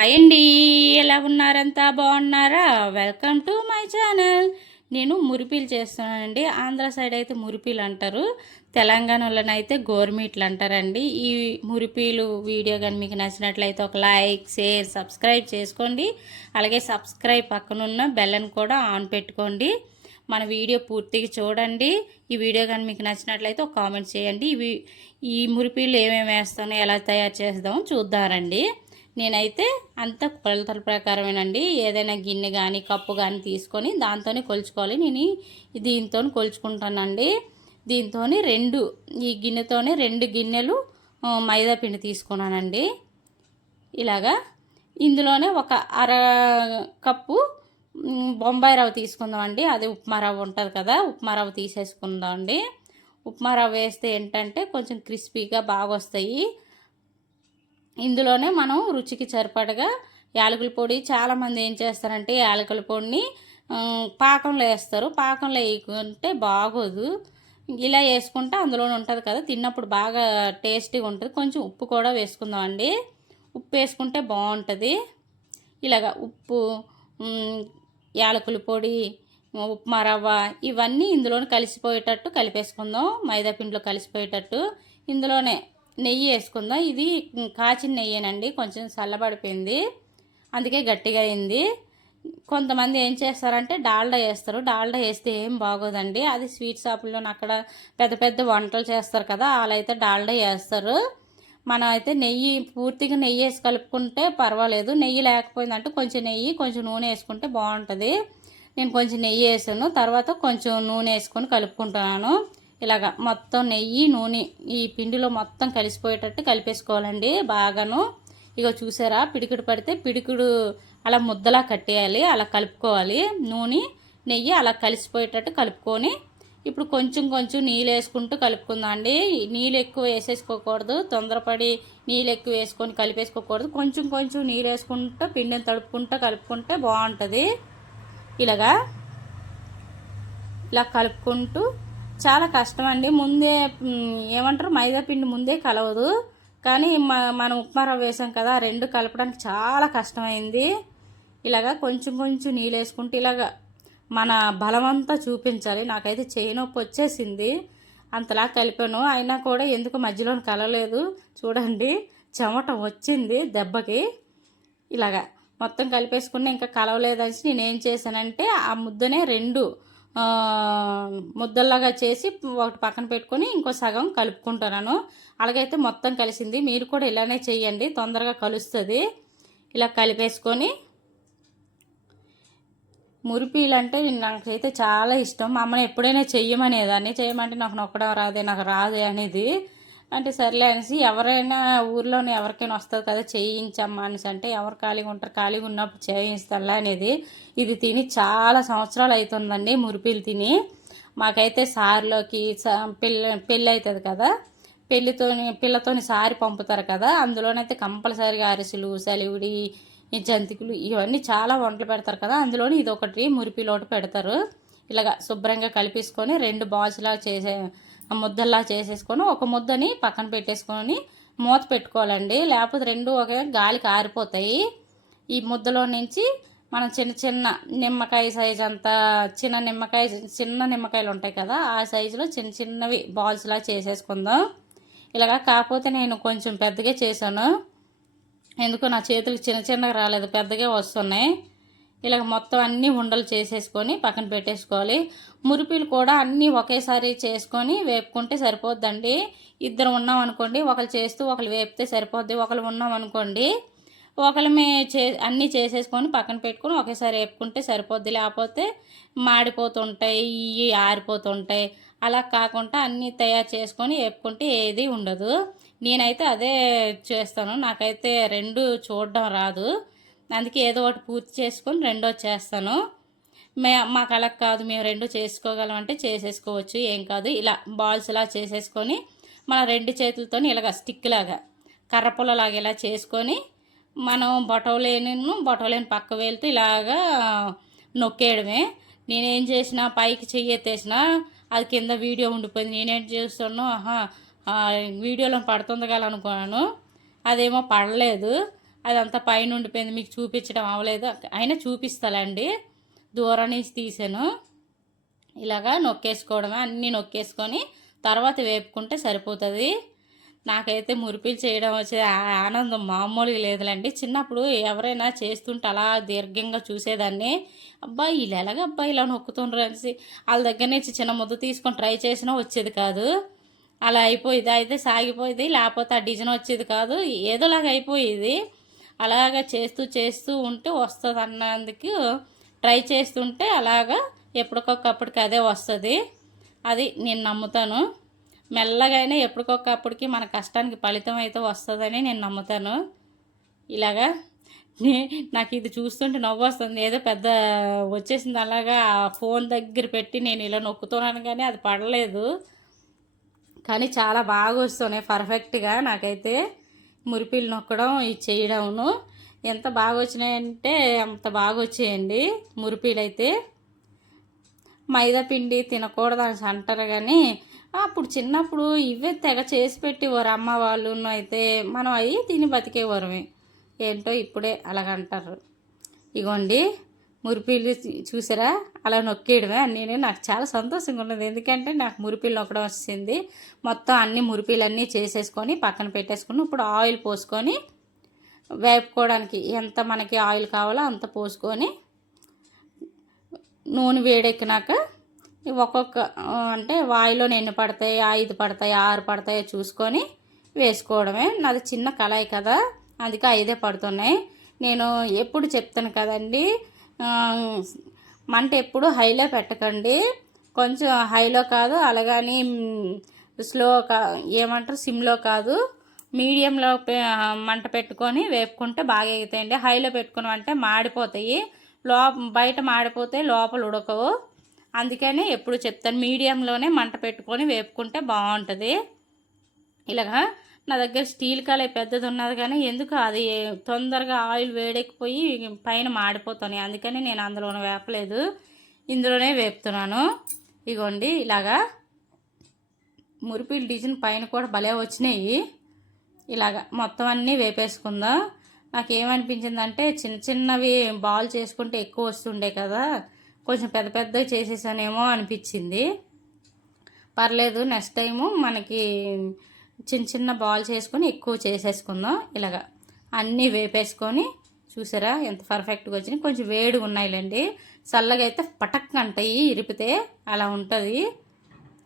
Hi అండి ఎలా ఉన్నారంతా బాగున్నారా? వెల్కమ్ టు మై ఛానల్ నేను మురిపిలు చేస్తున్నానండి. ఆంధ్ర సైడ్ అయితే మురిపిలు అంటారు. తెలంగాణలోనైతే గోర్మీట్లు అంటారండి. ఈ మురిపిలు వీడియో కానీ మీకు నచ్చినట్లయితే ఒక లైక్ షేర్ సబ్స్క్రైబ్ చేసుకోండి. అలాగే సబ్స్క్రైబ్ పక్కనున్న బెల్లను కూడా ఆన్ పెట్టుకోండి. మన వీడియో పూర్తిగా చూడండి. ఈ వీడియో కానీ మీకు నచ్చినట్లయితే ఒక కామెంట్ చేయండి. ఇవి ఈ మురిపిలు ఏమేమి వేస్తానో ఎలా తయారు చేద్దామో చూద్దారండి నేనైతే అంత కొలతల ప్రకారమేనండి. ఏదైనా గిన్నె కానీ కప్పు కానీ తీసుకొని దాంతోనే కొలుచుకోవాలి. నేను దీంతో కొలుచుకుంటానండి. దీంతో రెండు ఈ గిన్నెతోనే రెండు గిన్నెలు మైదా పిండి తీసుకున్నానండి. ఇలాగా ఇందులోనే ఒక అర కప్పు బొంబాయి రవ్వ తీసుకుందామండి. అది ఉప్మా రవ్వ ఉంటుంది కదా ఉప్మా రవ్వ తీసేసుకుందామండి. ఉప్మా రవ్వ వేస్తే ఏంటంటే కొంచెం క్రిస్పీగా బాగా వస్తాయి ఇందులోనే మనం రుచికి సరిపడగా యాలకుల పొడి చాలామంది ఏం చేస్తారంటే యాలకుల పొడిని పాకంలో వేస్తారు. పాకంలో వేయకుంటే బాగోదు. ఇలా వేసుకుంటే అందులోనే ఉంటుంది కదా తిన్నప్పుడు బాగా టేస్టీగా ఉంటుంది. కొంచెం ఉప్పు కూడా వేసుకుందామండి. ఉప్పు వేసుకుంటే బాగుంటుంది. ఇలాగ ఉప్పు యాలకుల పొడి ఉప్మా రవ్వ ఇవన్నీ ఇందులోనే కలిసిపోయేటట్టు కలిపేసుకుందాం. మైదా పిండిలో కలిసిపోయేటట్టు. ఇందులోనే నెయ్యి వేసుకుందాం. ఇది కాచిన నెయ్యేనండి. కొంచెం చల్లబడిపోయింది. అందుకే గట్టిగా అయింది. కొంతమంది ఏం చేస్తారంటే డాల్డా వేస్తారు. డాల్డా వేస్తే ఏం బాగోదండి. అది స్వీట్ షాపుల్లో అక్కడ పెద్ద పెద్ద వంటలు చేస్తారు కదా వాళ్ళైతే డాల్డా వేస్తారు. మనం అయితే నెయ్యి పూర్తిగా నెయ్యి వేసి కలుపుకుంటే పర్వాలేదు. నెయ్యి లేకపోయిందంటే కొంచెం నెయ్యి కొంచెం నూనె వేసుకుంటే బాగుంటుంది. నేను కొంచెం నెయ్యి వేసాను. తర్వాత కొంచెం నూనె వేసుకొని కలుపుకుంటున్నాను. ఇలాగ మొత్తం నెయ్యి నూనె ఈ పిండిలో మొత్తం కలిసిపోయేటట్టు కలిపేసుకోవాలండి బాగాను. ఇక చూసారా పిడికిడు పడితే పిడికిడు అలా ముద్దలా కట్టేయాలి అలా కలుపుకోవాలి. నూనె నెయ్యి అలా కలిసిపోయేటట్టు కలుపుకొని ఇప్పుడు కొంచెం కొంచెం నీళ్ళు వేసుకుంటూ కలుపుకుందాం అండి. నీళ్ళు ఎక్కువ వేసేసుకోకూడదు తొందరపడి నీళ్ళు ఎక్కువ వేసుకొని కలిపేసుకోకూడదు. కొంచెం కొంచెం నీళ్ళు వేసుకుంటూ పిండిని తడుపుకుంటూ కలుపుకుంటే బాగుంటుంది. ఇలాగా ఇలా కలుపుకుంటూ చాలా కష్టం అండి ముందే ఏమంటారు? మైదా పిండి ముందే కలవదు. కానీ మనం ఉప్మా రవ్వ వేసాం కదా రెండు కలపడానికి చాలా కష్టమైంది. ఇలాగా కొంచెం కొంచెం నీళ్ళు వేసుకుంటే ఇలాగా మన బలమంతా చూపించాలి. నాకైతే చేయి నొప్పి వచ్చేసింది. అంతలా కలిపాను. అయినా కూడా ఎందుకు మధ్యలో కలలేదు చూడండి. చెమట వచ్చింది దెబ్బకి. ఇలాగా మొత్తం కలిపేసుకుని ఇంకా కలవలేదని నేను ఏం చేశానంటే ఆ ముద్దనే రెండు ముద్దల్లాగా చేసి ఒకటి పక్కన పెట్టుకొని ఇంకో సగం కలుపుకుంటున్నాను. అలాగైతే మొత్తం కలిసింది. మీరు కూడా ఇలానే చేయండి తొందరగా కలుస్తుంది. ఇలా కలిపేసుకొని మురిపీలు అంటే నాకైతే చాలా ఇష్టం. మా అమ్మని ఎప్పుడైనా చెయ్యమనేదాన్ని. చేయమంటే నాకు నొక్కడం రాదే నాకు రాదే అనేది. అంటే సర్లే అనేసి ఎవరైనా ఊర్లోనే ఎవరికైనా వస్తుంది కదా చేయించమ్మా అనేసి అంటే ఎవరు ఖాళీగా ఉంటారు ఖాళీగా ఉన్నప్పుడు చేయిస్తాలా అనేది ఇది తిని చాలా సంవత్సరాలు అవుతుందండి మురిపిలు తిని. మాకైతే సారిలోకి స- పెళ్ళి పెళ్ళి అవుతుంది కదా పెళ్ళితోని పిల్లతోని సారి పంపుతారు కదా అందులోనైతే కంపల్సరీగా అరిసెలు సలివిడి జంతికలు ఇవన్నీ చాలా వంటలు పెడతారు కదా అందులోని ఇది ఒకటి మురిపిలోటు పెడతారు. ఇలాగ శుభ్రంగా కలిపేసుకొని రెండు బాల్స్లా చేసే ముద్దల్లా చేసేసుకొని ఒక ముద్దని పక్కన పెట్టేసుకొని మూత పెట్టుకోవాలండి. లేకపోతే రెండు ఒకే గాలికి ఆరిపోతాయి. ఈ ముద్దలో నుంచి మనం చిన్న చిన్న నిమ్మకాయ సైజ్ అంత చిన్న నిమ్మకాయ చిన్న నిమ్మకాయలు ఉంటాయి కదా ఆ సైజులో చిన్న చిన్నవి బాల్స్లా చేసేసుకుందాం. ఇలాగా కాకపోతే నేను కొంచెం పెద్దగా చేశాను. ఎందుకు నా చేతులు చిన్న చిన్నగా రాలేదు పెద్దగా వస్తున్నాయి. ఇలాగ మొత్తం అన్నీ ఉండలు చేసేసుకొని పక్కన పెట్టేసుకోవాలి. మురిపీలు కూడా అన్నీ ఒకేసారి చేసుకొని వేపుకుంటే సరిపోద్దండి. ఇద్దరు ఉన్నాం అనుకోండి ఒకరు చేస్తూ ఒకరు వేపితే సరిపోద్ది. ఒకరు ఉన్నాం అనుకోండి ఒకరిమే చే అన్నీ చేసేసుకొని పక్కన పెట్టుకొని ఒకేసారి వేపుకుంటే సరిపోద్ది. లేకపోతే మాడిపోతుంటాయి ఇవి ఆరిపోతుంటాయి. అలా కాకుండా అన్నీ తయారు చేసుకొని వేపుకుంటే ఏది ఉండదు. నేనైతే అదే చేస్తాను. నాకైతే రెండు చూడడం రాదు. అందుకే ఏదో ఒకటి పూర్తి చేసుకొని రెండో చేస్తాను. మే మాకు అలా కాదు మేము రెండు చేసుకోగలం అంటే చేసేసుకోవచ్చు ఏం కాదు. ఇలా బాల్స్ ఇలా చేసేసుకొని మన రెండు చేతులతో ఇలాగ స్టిక్ లాగా కర్రపుల్లలాగా ఇలా చేసుకొని మనం బొటవలేను బొటవలేని పక్క వెళ్తూ ఇలాగా నొక్కేయడమే. నేనేం చేసినా పైకి చెయ్యి అది కింద వీడియో ఉండిపోయింది. నేనేం చేస్తున్నాను ఆహా వీడియోలో పడుతుంది కదా అనుకున్నాను. అదేమో పడలేదు. అదంతా పైన ఉండిపోయింది. మీకు చూపించడం అవ్వలేదు అయినా చూపిస్తాలండి. దూరం నుంచి తీసాను. ఇలాగా నొక్కేసుకోవడమే. అన్నీ నొక్కేసుకొని తర్వాత వేపుకుంటే సరిపోతుంది. నాకైతే మురిపిలు చేయడం వచ్చే ఆ- ఆనందం మామూలుగా లేదులేండి. చిన్నప్పుడు ఎవరైనా చేస్తుంటే అలా దీర్ఘంగా చూసేదాన్ని. అబ్బాయి ఇలా ఎలాగ అబ్బాయి ఇలా నొక్కుతుండ్రు అనేసి వాళ్ళ దగ్గర నుంచి చిన్న ముద్ద తీసుకొని ట్రై చేసినా వచ్చేది కాదు. అలా అయిపోయేది. అయితే సాగిపోయేది. లేకపోతే ఆ డిజైన్ వచ్చేది కాదు. ఏదోలాగా అయిపోయేది. అలాగా చేస్తూ చేస్తూ ఉంటే వస్తుంది అన్నందుకు ట్రై చేస్తుంటే అలాగా ఎప్పటికొకప్పటికి అదే వస్తుంది. అది నేను నమ్ముతాను. మెల్లగైనా ఎప్పటికొకప్పటికి మన కష్టానికి ఫలితం అయితే వస్తుందని నేను నమ్ముతాను. ఇలాగా నే- నాకు ఇది చూస్తుంటే నవ్వు వస్తుంది ఏదో పెద్ద వచ్చేసింది అలాగా ఫోన్ దగ్గర పెట్టి నేను ఇలా నొక్కుతున్నాను కానీ అది పడలేదు. కానీ చాలా బాగా వస్తున్నాయి. పర్ఫెక్ట్గా నాకైతే. మురిపిలు నొక్కడం ఇది చేయడమును ఎంత బాగా వచ్చినాయంటే అంత బాగా వచ్చాయండి మురిపిలు అయితే మైదా పిండి తినకూడదు అని అంటారు కానీ అప్పుడు చిన్నప్పుడు ఇవే తెగ చేసి పెట్టేవారు అమ్మ వాళ్ళు అయితే. మనం అవి తిని బతికేవారమే. ఏంటో ఇప్పుడే అలాగంటారు. ఇగోండి మురిపిల్లు చూసారా? అలా నొక్కేయడమే. నేను నాకు చాలా సంతోషంగా ఉన్నది. ఎందుకంటే నాకు మురిపిల్లు నొక్కడం వచ్చింది. మొత్తం అన్ని మురిపిలన్నీ చేసేసుకొని పక్కన పెట్టేసుకుని ఇప్పుడు ఆయిల్ పోసుకొని వేపుకోవడానికి ఎంత మనకి ఆయిల్ కావాలో అంత పోసుకొని నూనె వేడెక్కినాక ఒక్కొక్క అంటే వాయిలో ఎన్ని పడతాయి? ఐదు పడతాయి? ఆరు పడతాయో? చూసుకొని వేసుకోవడమే. నాది చిన్న కళాయి కదా. అందుకే ఐదే పడుతున్నాయి. నేను ఎప్పుడు చెప్తాను కదండీ మంట ఎప్పుడు హైలో పెట్టకండి. కొంచెం హైలో కాదు అలాగని స్లో కా ఏమంటారు సిమ్లో కాదు. మీడియంలో మంట పెట్టుకొని వేపుకుంటే బాగా ఎగుతాయండి. హైలో పెట్టుకున్నాం అంటే మాడిపోతాయి. లోప బయట మాడిపోతే లోపల ఉడకవు. అందుకని ఎప్పుడు చెప్తాను మీడియంలోనే మంట పెట్టుకొని వేపుకుంటే బాగుంటుంది. ఇలాగా నా దగ్గర స్టీల్ కళాయి పెద్దది ఉన్నది కానీ ఎందుకు అది తొందరగా ఆయిల్ వేడెక్కిపోయి పైన మాడిపోతాను అందుకని నేను అందులోనే వేపలేదు. ఇందులోనే వేపుతున్నాను. ఇగోండి ఇలాగా మురిపిల్ డిజైన్ పైన కూడా భలే వచ్చినాయి. ఇలాగా మొత్తం అన్నీ వేపేసుకుందాం. నాకు ఏమనిపించిందంటే చిన్న చిన్నవి బాల్ చేసుకుంటే ఎక్కువ వస్తుండే కదా. కొంచెం పెద్ద పెద్దవి చేసేసానేమో అనిపించింది. పర్లేదు నెక్స్ట్ టైము మనకి చిన్న చిన్న బాల్ చేసుకొని ఎక్కువ చేసేసుకుందాం. ఇలాగా అన్నీ వేపేసుకొని చూసారా ఎంత పర్ఫెక్ట్గా వచ్చినాయి. కొంచెం వేడిగా ఉన్నాయిలేండి. చల్లగా అయితే పటక్ అంటాయి ఇరిపితే అలా ఉంటుంది.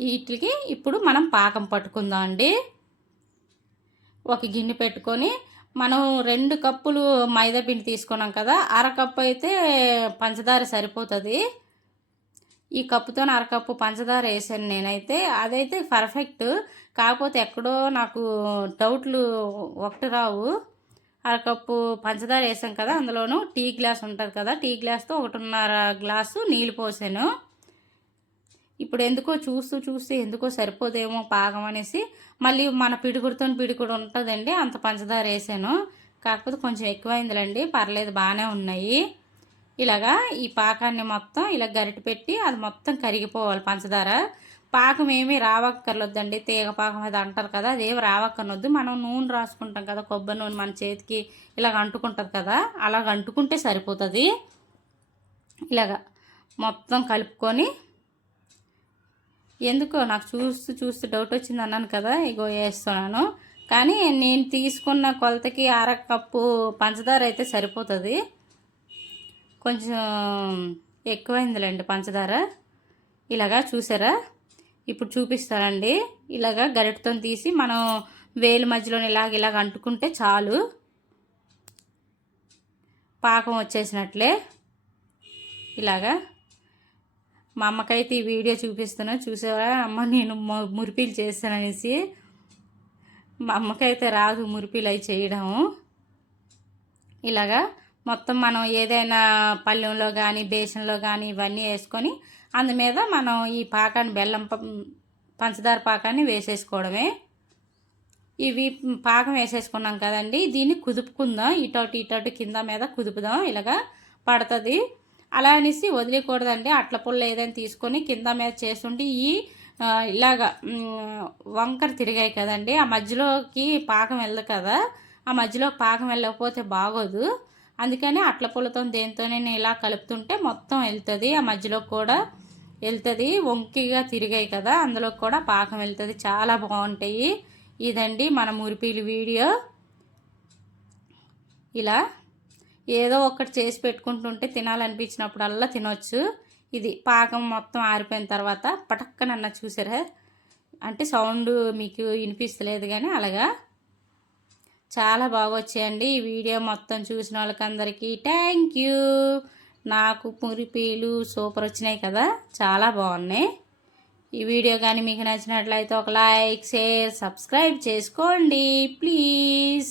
వీటికి ఇప్పుడు మనం పాకం పట్టుకుందాం అండి. ఒక గిన్నె పెట్టుకొని మనం రెండు కప్పులు మైదా పిండి తీసుకున్నాం కదా అర కప్పు అయితే పంచదార సరిపోతుంది. ఈ కప్పుతో అరకప్పు పంచదార వేసాను నేనైతే. అదైతే పర్ఫెక్ట్ కాకపోతే ఎక్కడో నాకు డౌట్లు ఒకటి రావు. అరకప్పు పంచదార వేసాం కదా అందులోనూ టీ గ్లాస్ ఉంటుంది కదా టీ గ్లాస్తో ఒకటిన్నర గ్లాసు నీళ్ళు పోసాను. ఇప్పుడు ఎందుకో చూస్తూ చూస్తూ ఎందుకో సరిపోదేమో పాకం అనేసి మళ్ళీ మన పిడుగుడితో పిడుగుడు ఉంటుందండి అంత పంచదార వేసాను కాకపోతే కొంచెం ఎక్కువైందిలేండి పర్లేదు బాగానే ఉన్నాయి. ఇలాగా ఈ పాకాన్ని మొత్తం ఇలా గరిట పెట్టి అది మొత్తం కరిగిపోవాలి పంచదార. పాకం ఏమీ రావక్కర్లొద్దండి. తీగ పాకం అది అంటారు కదా అదేమి రావక్కర్నొద్దు. మనం నూనె రాసుకుంటాం కదా కొబ్బరి నూనె మన చేతికి ఇలాగ అంటుకుంటుంది కదా అలాగ అంటుకుంటే సరిపోతుంది. ఇలాగా మొత్తం కలుపుకొని ఎందుకో నాకు చూస్తూ చూస్తూ డౌట్ వచ్చింది అన్నాను కదా ఇగో వేస్తున్నాను. కానీ నేను తీసుకున్న కొలతకి అర కప్పు పంచదార అయితే సరిపోతుంది. కొంచెం ఎక్కువైందిలేండి పంచదార. ఇలాగా చూసారా? ఇప్పుడు చూపిస్తానండి. ఇలాగా గరిటతో తీసి మనం వేలు మధ్యలో ఇలాగ ఇలాగ అంటుకుంటే చాలు. పాకం వచ్చేసినట్లే. ఇలాగా మా అమ్మకైతే ఈ వీడియో చూపిస్తున్నా. చూసావా? అమ్మ నేను మురిపిలు చేస్తాననేసి మా అమ్మకైతే రాదు మురిపిలు అవి చేయడం. ఇలాగా మొత్తం మనం ఏదైనా పళ్ళెంలో కానీ బేసన్లో కానీ ఇవన్నీ వేసుకొని అందు మీద మనం ఈ పాకాన్ని బెల్లం పంచదార పాకాన్ని వేసేసుకోవడమే. ఇవి పాకం వేసేసుకున్నాం కదండి. దీన్ని కుదుపుకుందాం. ఇటోటి ఇటోటి కింద మీద కుదుపుదాం. ఇలాగా పడుతుంది. అలా అనేసి వదిలేయకూడదండి అట్ల పుల్ల ఏదైనా తీసుకొని కింద మీద చేస్తుంటే ఈ ఇలాగా వంకర తిరిగాయి కదండి. ఆ మధ్యలోకి పాకం వెళ్ళదు కదా. ఆ మధ్యలో పాకం వెళ్ళకపోతే బాగోదు. అందుకని అట్ల పుల్లతో దేంతోనే నేను ఇలా కలుపుతుంటే మొత్తం వెళ్తుంది. ఆ మధ్యలో కూడా వెళ్తుంది. వంకిగా తిరిగాయి కదా అందులో కూడా పాకం వెళ్తుంది. చాలా బాగుంటాయి. ఇదండి మన మురిపీలు వీడియో. ఇలా ఏదో ఒకటి చేసి పెట్టుకుంటుంటే తినాలనిపించినప్పుడల్లా తినొచ్చు. ఇది పాకం మొత్తం ఆరిపోయిన తర్వాత పటక్కనన్నా చూసారా? అంటే సౌండ్ మీకు వినిపిస్తలేదు కానీ అలాగా. చాలా బాగా వచ్చాయండి ఈ వీడియో మొత్తం చూసిన వాళ్ళకందరికీ థ్యాంక్ యూ. నాకు మురిపీలు సూపర్ వచ్చినాయి కదా. చాలా బాగున్నాయి. ఈ వీడియో కానీ మీకు నచ్చినట్లయితే ఒక లైక్ షేర్ సబ్స్క్రైబ్ చేసుకోండి. ప్లీజ్.